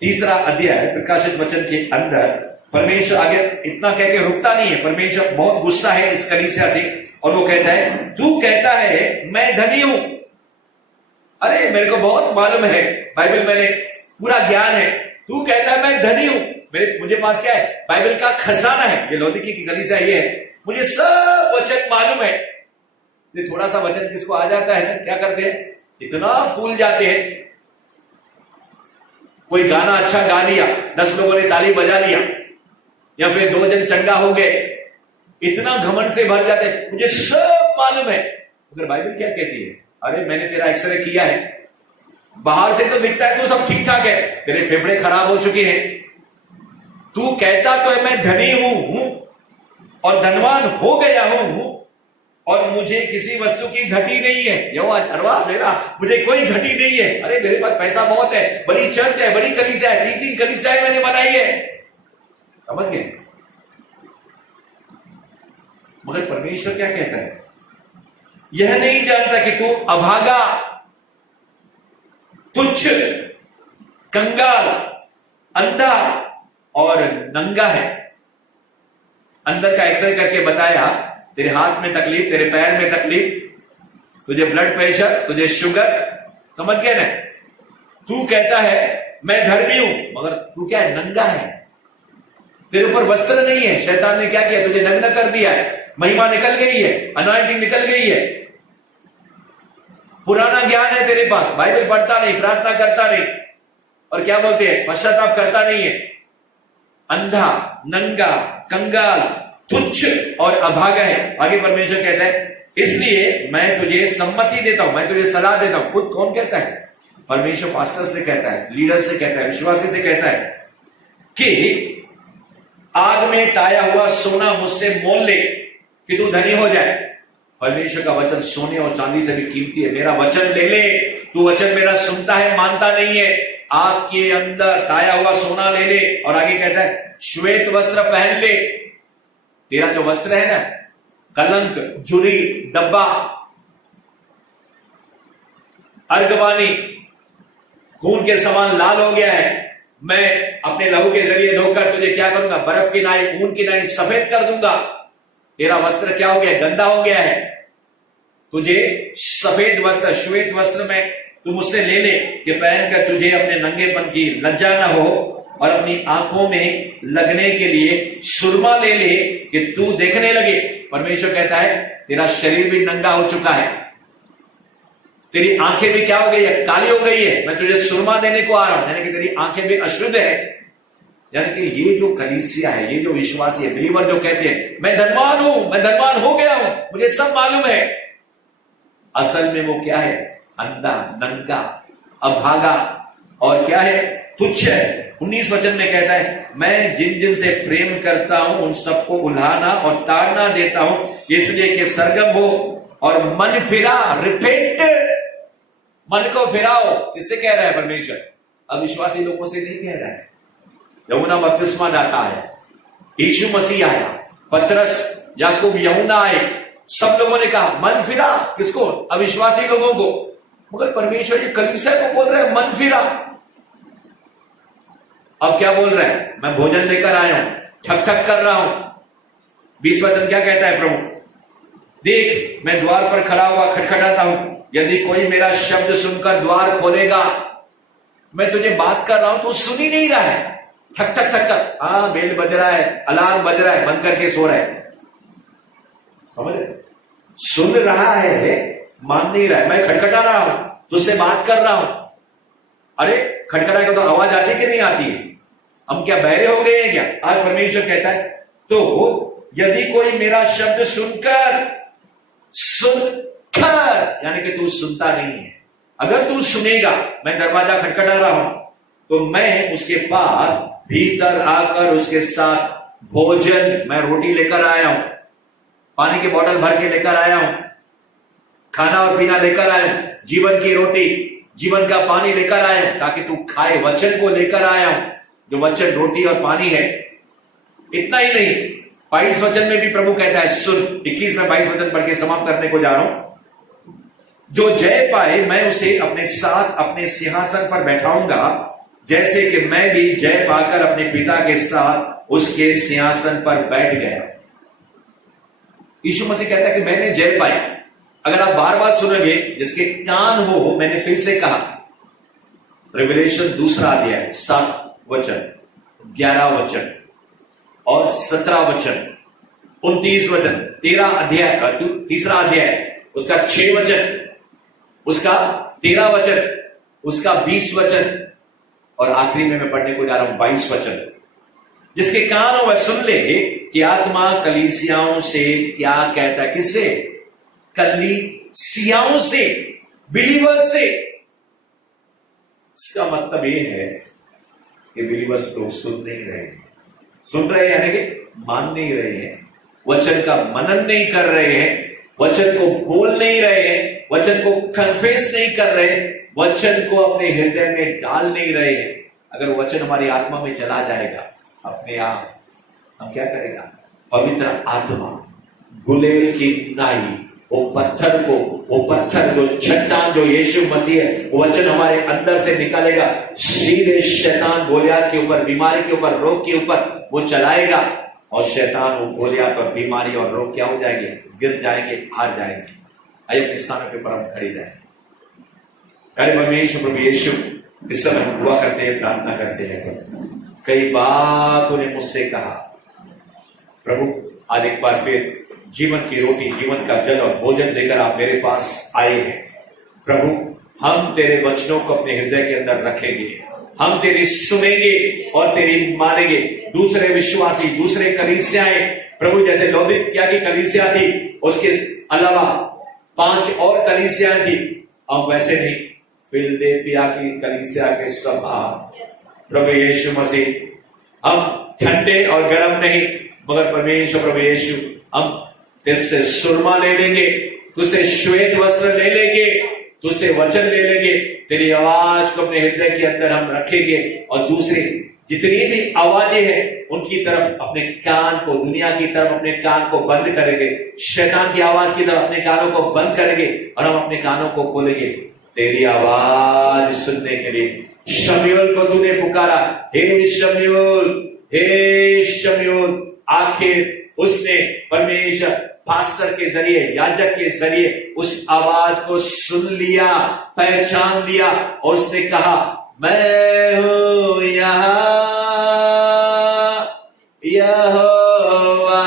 तीसरा अध्याय प्रकाशित वचन के अंदर, परमेश्वर आगे इतना कह के रुकता नहीं है। परमेश्वर बहुत गुस्सा है इस कलीसिया से, और वो कहता है तू कहता है मैं धनी हूं। अरे मेरे को बहुत मालूम है, बाइबल मैंने पूरा ज्ञान है। तू कहता है मैं धनी हूं, मुझे पास क्या है? बाइबल का खजाना है। ये लौदीकिया की कलीसिया ये है, मुझे सब वचन मालूम है। ये थोड़ा सा वचन किसको आ जाता है ना, क्या करते हैं? इतना फूल जाते हैं। कोई गाना अच्छा गा लिया, 10 लोगों ने ताली बजा लिया, या फिर 2 जन चंगा हो गए, इतना घमंड से भर जाते हैं, मुझे सब मालूम है। मगर बाइबल क्या कहती है? अरे मैंने तेरा एक्सरे किया है, बाहर से तो दिखता है तू सब ठीक ठाक है, तेरे फेफड़े खराब हो चुके हैं। तू कहता तो है मैं धनी हूं और धनवान हो गया हूं, और मुझे किसी वस्तु की घटी नहीं है। यहोवा अथर्वा मेरा, मुझे कोई घटी नहीं है। अरे मेरे पास पैसा बहुत है, बड़ी चर्च है, बड़ी कलीसिया है, 3-3 कलीसियाएं मैंने बनाई है। समझ गए? मगर परमेश्वर क्या कहता है? यह नहीं जानता कि तू अभागा, तुच्छ, कंगाल, अंधा और नंगा है। अंदर का एक्सरे करके बताया, तेरे हाथ में तकलीफ, तेरे पैर में तकलीफ, तुझे ब्लड प्रेशर, तुझे शुगर, समझ गए ना? तू कहता है मैं धर्मी हूं, मगर तू क्या है? नंगा है। तेरे ऊपर वस्त्र नहीं है। शैतान ने क्या किया? तुझे नग्न कर दिया है। महिमा निकल गई है, अनॉइंटिंग निकल गई है। पुराना ज्ञान है तेरे पास, बाइबल पढ़ता नहीं, प्रार्थना करता नहीं, और क्या बोलते हैं? पश्चाताप करता नहीं है। अंधा, नंगा, कंगाल, तुच्छ और अभागा है। आगे परमेश्वर कहता है इसलिए मैं तुझे सम्मति देता हूं, मैं तुझे सलाह देता हूं। खुद कौन कहता है? परमेश्वर पास्टर से कहता है, लीडर से कहता है, विश्वासी से कहता है कि आग में टाया हुआ सोना मुझसे मोल ले कि तू धनी हो जाए। परमेश्वर का वचन सोने और चांदी से भी कीमती है। मेरा वचन ले ले, तू वचन मेरा सुनता है, मानता नहीं है। आग के अंदर टाया हुआ सोना ले ले, और आगे कहता है श्वेत वस्त्र पहन ले। तेरा जो वस्त्र है ना, कलंक, जुरी, डब्बा, अर्गवानी, खून के समान लाल हो गया है। मैं अपने लहू के जरिए धोकर तुझे क्या करूंगा? बर्फ की नाई, ऊन की नाई सफेद कर दूंगा। तेरा वस्त्र क्या हो गया? गंदा हो गया है। तुझे सफेद वस्त्र, श्वेत वस्त्र में तू मुझसे ले ले कि पहनकर तुझे अपने नंगेपन की लज्जा न हो, और अपनी आंखों में लगने के लिए सुरमा ले ले कि तू देखने लगे। परमेश्वर कहता है तेरा शरीर भी नंगा हो चुका है, तेरी आंखें भी क्या हो गई है? काली हो गई है। मैं तुझे सुरमा देने को आ रहा हूं, यानी कि तेरी आंखें भी अशुद्ध है। यानी कि ये जो कलीसिया है, ये जो विश्वासी है, बिलीवर जो कहते हैं मैं धनवान हूं, मैं धनवान हो गया हूं, मुझे सब मालूम है, असल में वो क्या है? अंधा, नंगा, अभागा और क्या है? तुच्छ है। 19 वचन में कहता है मैं जिन जिन से प्रेम करता हूं उन सबको उल्हाना और ताड़ना देता हूं, इसलिए कि सरगम हो और मन फिरा, रिपेंट, मन को फिराओ। किससे कह रहा है परमेश्वर? अविश्वासी लोगों से नहीं कह रहा है। यूहन्ना बपतिस्मा दाता है, यीशु मसीह आया, पतरस, याकूब, यूहन्ना आए, सब लोगों ने कहा मन फिरा। किसको? अविश्वासी लोगों को। मगर परमेश्वर ये कलीसिया को बोल रहे हैं मन फिरा। अब क्या बोल रहा है? मैं भोजन लेकर आया हूं, ठक ठक कर रहा हूं। 20 वचन क्या कहता है प्रभु? देख मैं द्वार पर खड़ा हुआ खटखटाता हूं, यदि कोई मेरा शब्द सुनकर द्वार खोलेगा। मैं तुझे बात कर रहा हूं, तू सुन ही नहीं रहा है, ठक ठक ठक ठक, हाँ बेल बज रहा है, अलार्म बज रहा है, बंद करके सो रहा है। समझ रहे? सुन रहा है, मान नहीं रहा है। मैं खटखटा रहा हूं, तुझसे बात कर रहा हूं, अरे खटखटा तो आवाज आती है कि नहीं आती है? हम क्या बहरे हो गए हैं क्या? आज परमेश्वर कहता है तो यदि कोई मेरा शब्द सुनकर यानी कि तू सुनता नहीं है, अगर तू सुनेगा, मैं दरवाजा खटखटा रहा हूं तो मैं उसके पास भीतर आकर उसके साथ भोजन, मैं रोटी लेकर आया हूं, पानी की बोतल भर के लेकर आया हूं, खाना और पीना लेकर आया हूं, जीवन की रोटी, जीवन का पानी लेकर आया हूं ताकि तू खाए। वचन को लेकर आया हूं, जो वचन रोटी और पानी है। इतना ही नहीं, 22 वचन में भी प्रभु कहता है सुन। 21 में 22 वचन पढ़ के समाप्त करने को जा रहा हूं। जो जय पाए मैं उसे अपने साथ अपने सिंहासन पर बैठाऊंगा, जैसे कि मैं भी जय पाकर अपने पिता के साथ उसके सिंहासन पर बैठ गया। यीशु मसीह कहता है कि मैंने जय पाई। अगर आप बार बार सुनोगे, जिसके कान हो, मैंने फिर से कहा, रेवलेशन 2 अध्याय 7 वचन, 11 वचन और 17 वचन, 29 वचन, 13 अध्याय, 3 अध्याय, उसका 6 वचन, उसका 13 वचन, उसका 20 वचन और आखिरी में मैं पढ़ने को जा रहा हूं 22 वचन। जिसके कान हो वह सुन ले कि आत्मा कलीसियाओं से क्या कहता है। किससे? कलीसियाओं से, बिलीवर्स से। इसका मतलब यह है कि बिलीवर्स तो सुन नहीं रहे हैं। सुन रहे यानी कि मान नहीं रहे हैं, वचन का मनन नहीं कर रहे हैं, वचन को बोल नहीं रहे हैं, वचन को कन्फेस नहीं कर रहे, वचन को अपने हृदय में डाल नहीं रहे हैं। अगर वचन हमारी आत्मा में चला जाएगा, अपने आप हम क्या करेगा? पवित्र आत्मा, गुलेल की नाई, वो पत्थर जो चट्टान जो यीशु मसीह है, वो वचन हमारे अंदर से निकलेगा, सीधे शैतान गोलियत के ऊपर, बीमारी के ऊपर, रोग के ऊपर वो चलाएगा और शैतान वो गोलियत और बीमारी और रोग क्या हो जाएंगे? गिर जाएंगे, हार जाएंगे। आइए अपने स्थानों के ऊपर हम खड़े जाएंगे। अरे परमेश्वर प्रभु यीशु, इस समय हम दुआ करते हैं, प्रार्थना करते हैं। कई बार तूने मुझसे कहा प्रभु, आज एक बार फिर जीवन की रोटी, जीवन का जल और भोजन लेकर आप मेरे पास आए हैं। प्रभु, हम तेरे वचनों को अपने हृदय के अंदर रखेंगे, हम तेरी सुनेंगे और तेरी मानेंगे। दूसरे विश्वासी, दूसरे कलीसियाएं प्रभु, जैसे लौदीकिया की कलीसिया थी, उसके अलावा 5 और कलीसियाएं थी, अब वैसे नहीं, फिलदेल्फिया की कलीसिया के सभा प्रभु यीशु मसीह, हम ठंडे और गर्म नहीं, मगर परमेश्वर प्रभु यीशु, हम तेरे से सुरमा ले लेंगे, तुझसे श्वेत वस्त्र ले लेंगे, तुझसे वचन ले लेंगे, तेरी आवाज को अपने हृदय के अंदर हम रखेंगे और दूसरी जितनी भी आवाजें हैं उनकी तरफ अपने कान को, दुनिया की तरफ अपने कान को बंद करेंगे, शैतान की आवाज की तरफ अपने कानों को बंद करेंगे और हम अपने कानों को खोलेंगे तेरी आवाज सुनने के लिए। शमूएल को तूने पुकारा, हे शमूएल, हे शमूएल। आखिर उसने परमेश्वर पास्टर के जरिए, याजक के जरिए उस आवाज को सुन लिया, पहचान लिया और उसने कहा, मैं हूं यहां यहोवा,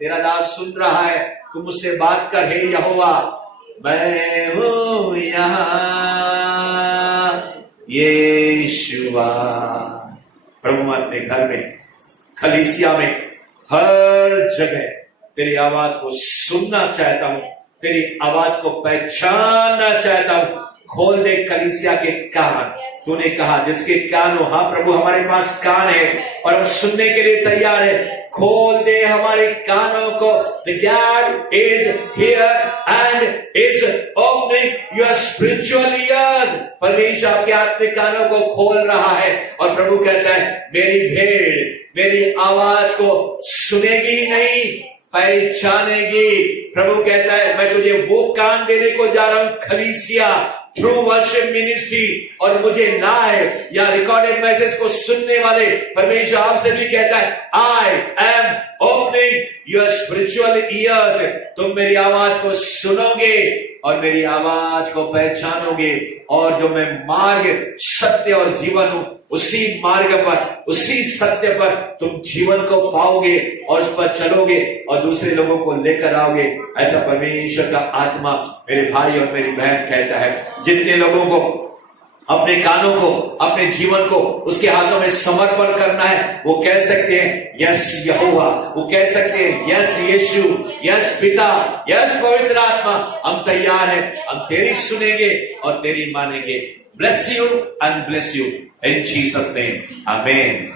तेरा दास सुन रहा है, तू मुझसे बात कर, हे यहोवा, मैं हूं यहां यीशुआ। प्रभु, मैं अपने घर में, कलीसिया में, हर जगह तेरी आवाज को सुनना चाहता हूं, तेरी आवाज को पहचानना चाहता हूं। खोल दे कलीसिया के कान। तूने कहा जिसके कान हो, हाँ प्रभु, हमारे पास कान है और हम सुनने के लिए तैयार है। खोल दे हमारे कानों को। The God is here and is opening your spiritual ears. परमेश्वर आपके आत्मिक कानों को खोल रहा है और प्रभु कहता है, मेरी भेड़ मेरी आवाज को सुनेगी नहीं, पहचानेगी। प्रभु कहता है, मैं तुझे वो कान देने को जा रहा हूं, कलीसिया, थ्रू वर्शिप मिनिस्ट्री, और मुझे ना है या रिकॉर्डेड मैसेज को सुनने वाले। परमेश्वर आपसे भी कहता है, I am opening your spiritual years, तुम मेरी आवाज को सुनोगे और मेरी आवाज को पहचानोगे, और जो मैं मार्ग, सत्य और जीवन हूं, उसी मार्ग पर, उसी सत्य पर तुम जीवन को पाओगे और उस पर चलोगे और दूसरे लोगों को लेकर आओगे। ऐसा परमेश्वर का आत्मा मेरे भाई और मेरी बहन कहता है। जितने लोगों को अपने कानों को, अपने जीवन को उसके हाथों में समर्पण करना है, वो कह सकते हैं यस यहोवा, वो कह सकते हैं यस यीशु, यस पिता, यस पवित्र आत्मा, हम तैयार हैं, हम तेरी सुनेंगे और तेरी मानेंगे। Bless you and bless you in Jesus name, आमीन।